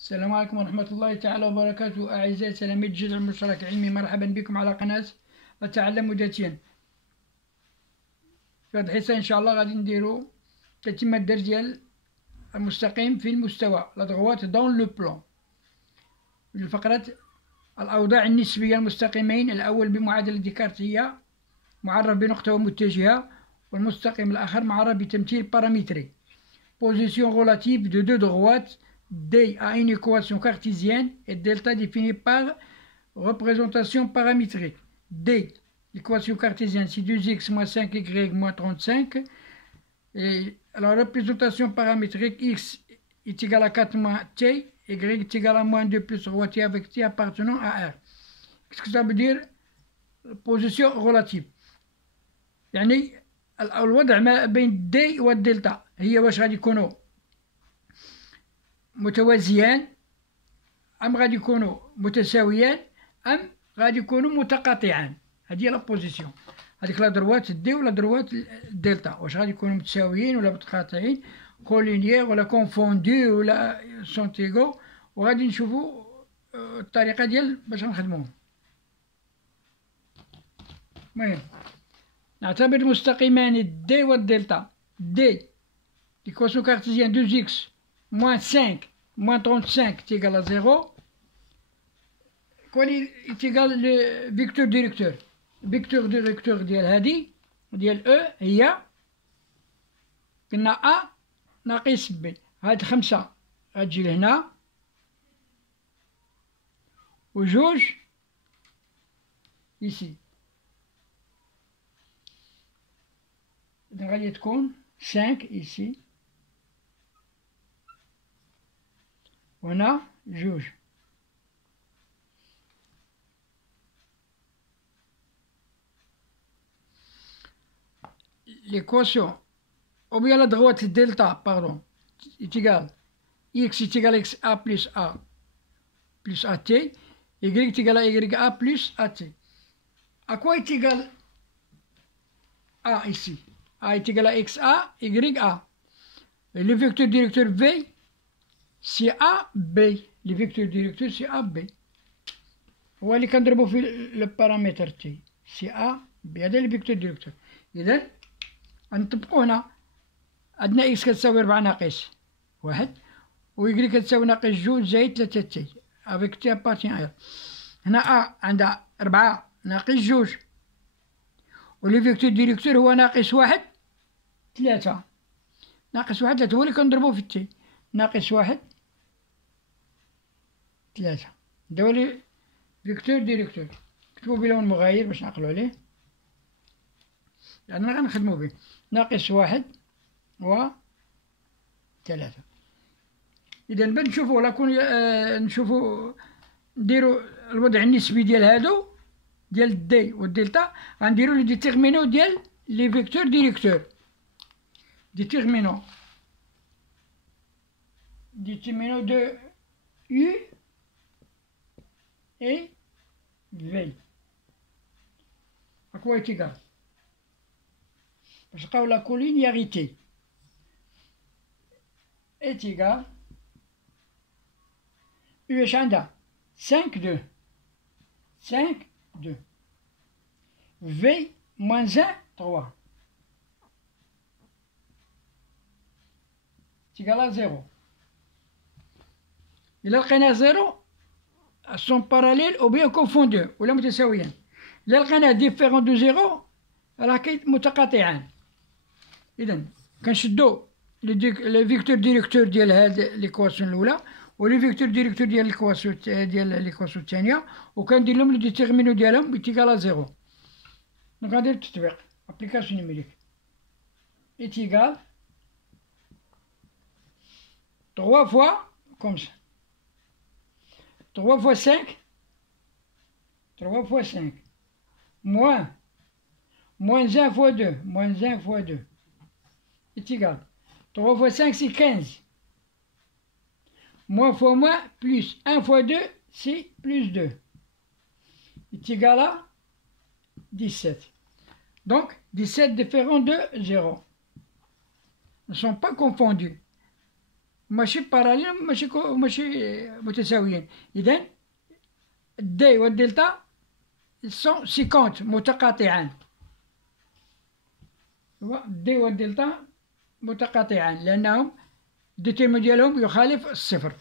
السلام عليكم ورحمة الله تعالى وبركاته. أعزائي تلاميذ الجذر المشترك العلمي، مرحبا بكم على قناة أتعلم ذاتيا. في هذه الحصة إن شاء الله غادي نديرو تتمة الدرس ديال المستقيم في المستوى، لا droite دون لو بلان. الفقرة الأوضاع النسبية المستقيمين، الأول بمعادلة ديكارتية معرف بنقطة ومتجهة، والمستقيم الآخر معرف بتمثيل بارامتري. Position relative de deux droites D à une équation cartésienne et delta définie par représentation paramétrique. D, l'équation cartésienne, c'est 2x moins 5y moins 35. Et la représentation paramétrique, x est égal à 4 moins t, y est égal à moins 2 plus roi t avec t appartenant à R. Qu'est-ce que ça veut dire position relative؟ يعني الوضع ما بين D والدلتا هي واش غادي يكونوا متوازيان أم غادي يكونوا متساويان أم غادي يكونوا متقاطعان. هذه هي لابوزيسيون، هذيك لا دروات دي ولا دروات دلتا، واش غادي يكونوا متساويين ولا متقاطعين، كولينيير ولا كونفوندو ولا سونتيغو. وغادي نشوفوا الطريقة ديال باش نخدموهم. المهم نعتبر المستقيمان دي والدلتا. دي l'équation cartésienne 2x moins 5 moins 35 est égal à 0. Quoi est égal le vecteur directeur. Vecteur directeur ديال هادي ديال E هي قلنا A ناقص B. هاد 5 غتجي لهنا وجوج ici. إذن غادي تكون 5 ici. وهنا جوج. L'équation ou bien la droite delta, pardon, est égale x est égal à xa plus a plus at, y est égal à ya plus at. À quoi est égal a ici? A est égal à xa, ya. Et le vecteur directeur v c'est AB. Le vecteur directeur c'est AB. هو اللي كنضربو في البارامتر تي سي ا بي. هذا لي فيكتور ديريكتور. اذا غنطبقو هنا عندنا اكس كتساوي 4 ناقص 1 و y كتساوي ناقص 2 زائد 3 تي افيك تي ابارتين ا. هنا ا عندها 4 ناقص 2 و لي فيكتور ديريكتور هو ناقص 1 3. ناقص 1 3 هو اللي كنضربو في تي. ناقص 1 3. هذا هو لي فيكتور ديريكتور. كتبو بلون مغاير باش نعقلو عليه، يعني غنخدمو به. ناقص 1 و 3. إذا باش نشوفو ولا كون نشوفو نديرو الوضع النسبي ديال هادو ديال الدي والدلتا، غنديرو لي ديتيرمينو ديال لي فيكتور ديريكتور. ديتيرمينو de U et V. À quoi est égal? Parce que la collinéarité est égale U est 5, 2. 5, 2. V moins 1, 3. C'est égal à 0. إلا لقينا زيرو سون باراليل أو بيان كونفوندو ولا متساويان. إلا لقينا ديفيرون دو زيرو راه متقاطعان. إذا كنشدو لي فيكتور ديريكتور ديال هاد ليكواسيون الأولى و لي فيكتور ديريكتور ديال ليكواسيون الثانية، وكندير لهم لو ديتيرمينو ديالهم بتيكالا زيرو. دونك غندير التطبيق أبليكاسيون نيميريك إت إيكال 3 fois comme ça. 3 fois 5, 3 fois 5, moins 1 fois 2, moins 1 fois 2, est égal. 3 fois 5, c'est 15. Moins fois moins, plus 1 fois 2, c'est plus 2. Est égal à 17. Donc, 17 différents de 0 ne sont pas confondus. ماشي باراليل ماشي متساويين. إذن دي والدلتا سون 50 متقاطعان. دي والدلتا متقاطعان لأنهم الديتيرمون ديالهم يخالف الصفر.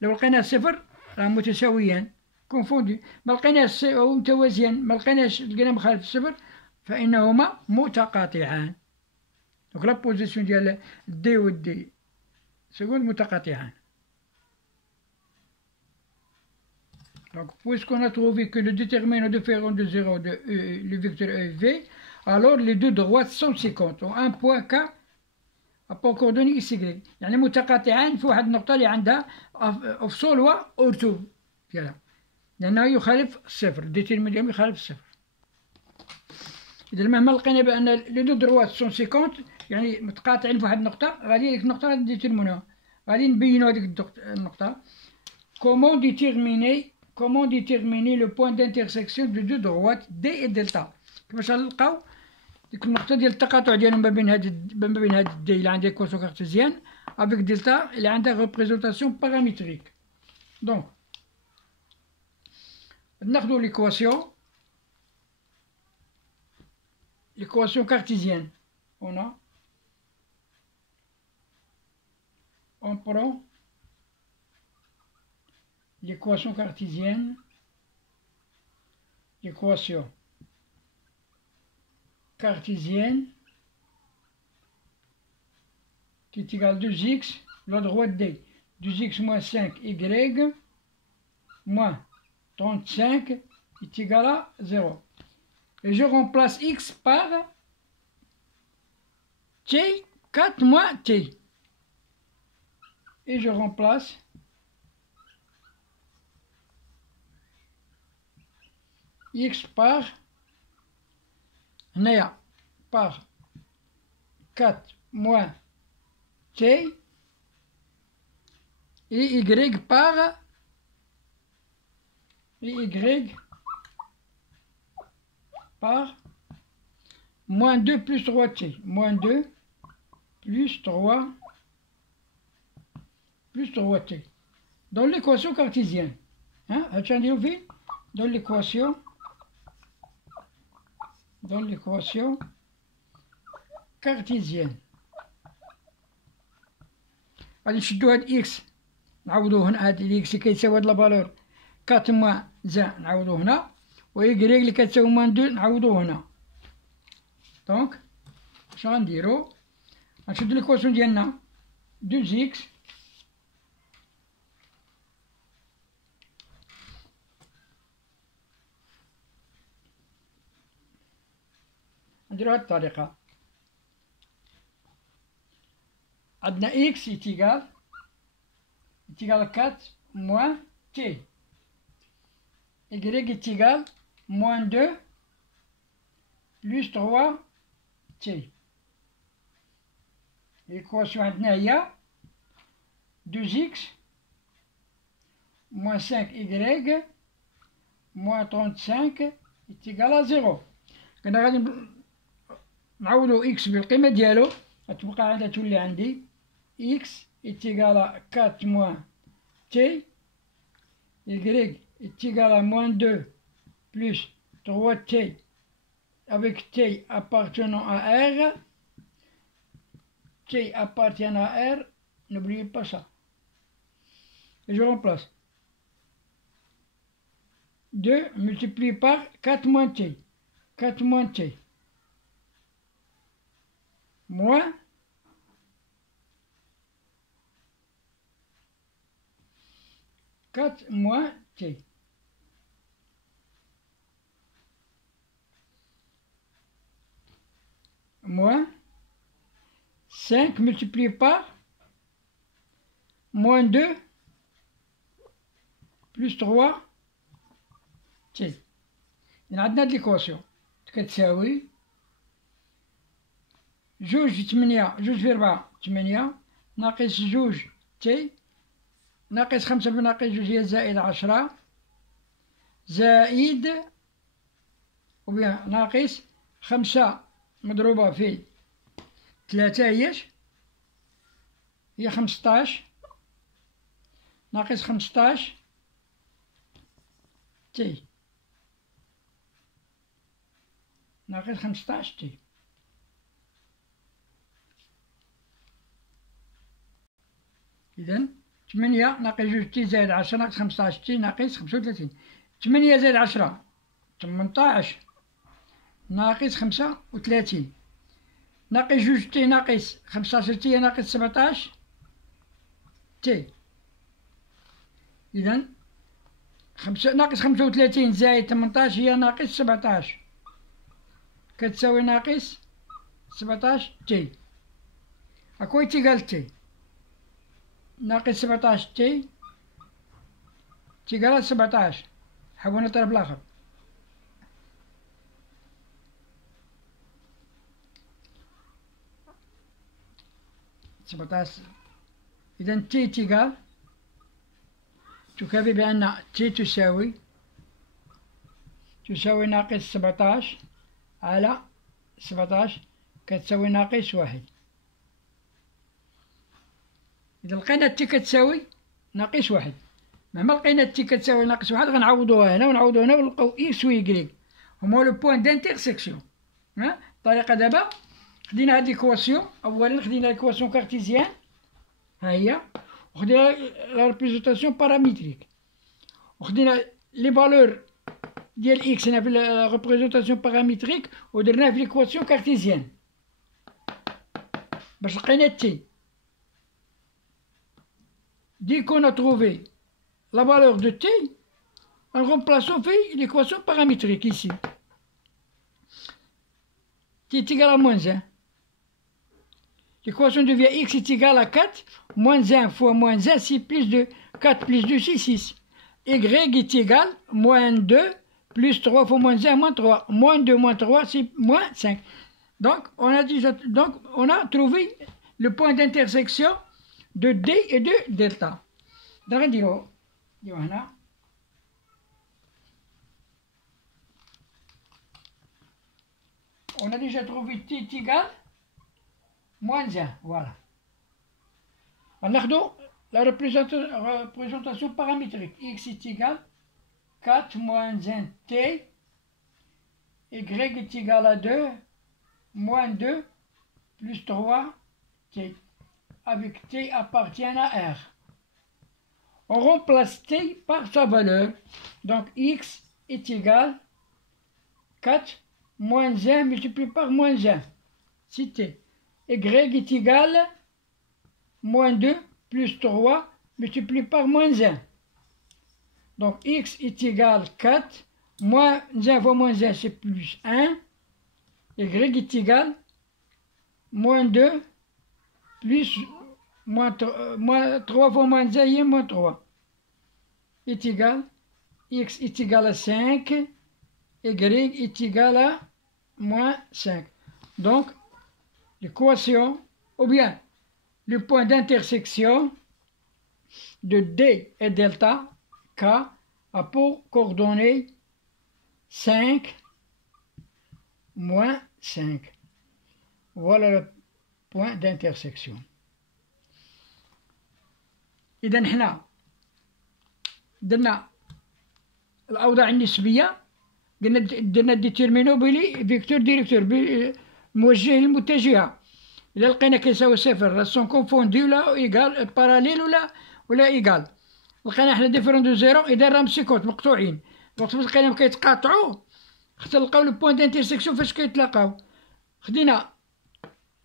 لو لقينا الصفر راه متساويان كونفوندي، ما لقيناش أو متوازيان، ما لقيناش لقينا مخالف الصفر فإنهما متقاطعان. دونك لا بوزيسيون ديال دي و دي سكوند متقاطعان. Donc, puisqu'on a trouvé que le déterminant différent de 0 de E, le vecteur E est V, alors les deux droites sont 50 ont un point K à coordonnées X, Y. يعني متقاطعان في واحد النقطة اللي عندها أفصول وأورتو ديالها، لأنه يخالف الصفر، الديتيرمين ديالهم يخالف الصفر. إذا مهما لقينا بأن لي دو دروات سون 50 يعني متقاطعين في واحد النقطة، غادي ديك النقطة غادي نديتيرمينوها، غادي نبينو هاديك النقطة. Comment déterminer le point d'intersection de deux droites D et delta؟ كيفاش نلقاو ديك النقطة ديال التقاطع ديالهم ما بين هاد دي اللي عندها إكواسيون كارتيزيان افيك دلتا اللي عندها ريبريزونطاسيون بارامتريك. دونك ناخدو l'équation cartésienne. On prend l'équation cartésienne, qui est égale à 2x, la droite D, 2x moins 5y moins 35 est égal à 0. Et je remplace x par t, 4 moins t. Et je remplace x par 4 moins t et y par moins 2 plus 3t, moins 2 plus 3t dans l'équation cartésienne. Dans l'équation cartésienne. غادي نشدو هاد إكس نعوضو هنا، هاد الإكس اللي كيساوي هاد لافالور 4 موان زان نعوضو هنا، و إيكغيك اللي كتساوي موان 2 نعوضو هنا. دونك اش غنديرو؟ غنشدو ليكواسيون ديالنا 2x نديرو هاد الطريقة. عندنا x est égal à 4 moins t. Y est égal à moins 2 plus 3 t. L'équation عندنا هي 2x moins 5y moins 35 est égal à 0. كنا غادي نعوضو x بالقيمة ديالو، غتبقى عندها تولي عندي x est égal à 4 moins t, y est égal à moins 2 plus 3t avec t appartenant à R. T appartient à R, n'oubliez pas ça. Et je remplace 2 multiplié par 4 moins t. 4 moins t moins 4 moins t moins 5 multiplié par moins 2 plus 3 t. عندنا هاد ليكواسيون كتساوي 2 في 8 2 في 4 8 ناقص 2 تي ناقص 5 بناقص 2 هي زائد 10 زائد وبيان ناقص 5 مضروبة في 3 هي 15 ناقص 15 تي ناقص 15 تي. إذن 8 ناقص 2 تي زائد 10 ناقص 15 تي ناقص 35. 8 زائد 10 18 ناقص 35 ناقص 2 تي ناقص 15 تي ناقص 17 تي. إذن ناقص 35 زائد 18 هي ناقص 17 كتساوي ناقص 17 تي. أكوي تيقال تي ناقص 17 تي تيقال 17. حاولنا الطرف الآخر. إذا تي تيقال تكافي بأن تي تساوي ناقص 17 على 17 كتساوي ناقص 1. إذا لقينا تي كتساوي ناقص 1، مهما لقينا تي كتساوي ناقص 1 غنعوضوها هنا ونعوضوها هنا ونلقاو إكس و إيكغيك هما لو بوان دانترسيكسيون. الطريقة دابا خدينا هاد ليكواسيون، أولا خدينا ليكواسيون كارتيزيان ها هي، وخدينا لا ريبريزونطاسيون باراميتريك، وخدينا لي فالور ديال إكس هنا في لا ريبريزونطاسيون باراميتريك ودرناه في ليكواسيون كارتيزيان باش لقينا تي. Dès qu'on a trouvé la valeur de t, en remplaçant fait l'équation paramétrique ici. T est égal à moins 1. L'équation devient x est égal à 4, moins 1 fois moins 1, c'est plus de 4 plus 2, c'est 6. Y est égal à moins 2 plus 3 fois moins 1, moins 3. Moins 2 moins 3, c'est moins 5. Donc, on a trouvé le point d'intersection de D et de delta. دغنديرو هنا on a déjà trouvé t est égal moins 1, voilà. غناخدو la représentation paramétrique x est égal 4 moins 1 t, y est égal à 2 moins 2 plus 3 t, avec t appartient à R. On remplace t par sa valeur, donc x est égal 4 moins 1 multiplié par moins 1, c'est t. Y est égal moins 2 plus 3 multiplié par moins 1. Donc x est égal 4, moins 1 fois moins 1 c'est plus 1, y est égal moins 2 plus moins 3 fois moins 1 est moins 3. Est égal, x est égal à 5, y est égal à moins 5. Donc, l'équation, ou bien le point d'intersection de D et delta K a pour coordonnées 5, moins 5. Voilà le point d'intersection. إذا حنا درنا الأوضاع النسبية، درنا ديتيرمينو بلي فيكتور ديريكتور موجه للمتجهة. إلا لقينا كيساوي صفر سون كونفوندي ولا إيكال باراليل ولا إيكال. لقينا حنا ديفيرون دو زيرو إذا راهم سيكونت مقطوعين. الوقت فاش لقيناهم كيتقاطعو حتى نلقاو لو بوان دانترسيكسيون فاش كيتلاقاو. خدينا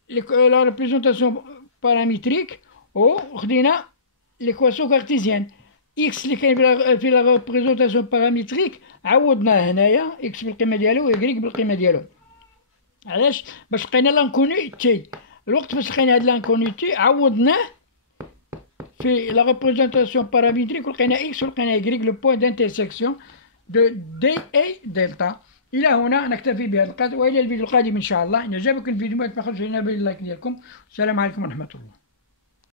لا ريبريزونطاسيون باراميتريك وخدينا l'équation cartésienne. X اللي كاين في لا ريبريزونطاسيون باراميتريك عوضناه هنايا X بالقيمة ديالو و Y بالقيمة ديالو. علاش؟ باش لقينا لانكوني تي. الوقت فاش لقينا هاد لانكوني تي عوضناه في لا ريبريزونطاسيون باراميتريك ولقينا X ولقينا Y لو بوان دانترسيكسيون دو دي اي دلتا. إلى هنا نكتفي بهذا القدر، وإلى الفيديو القادم إن شاء الله. إن عجبكم الفيديو ما تبخلوش علينا باللايك ديالكم. السلام عليكم ورحمة الله.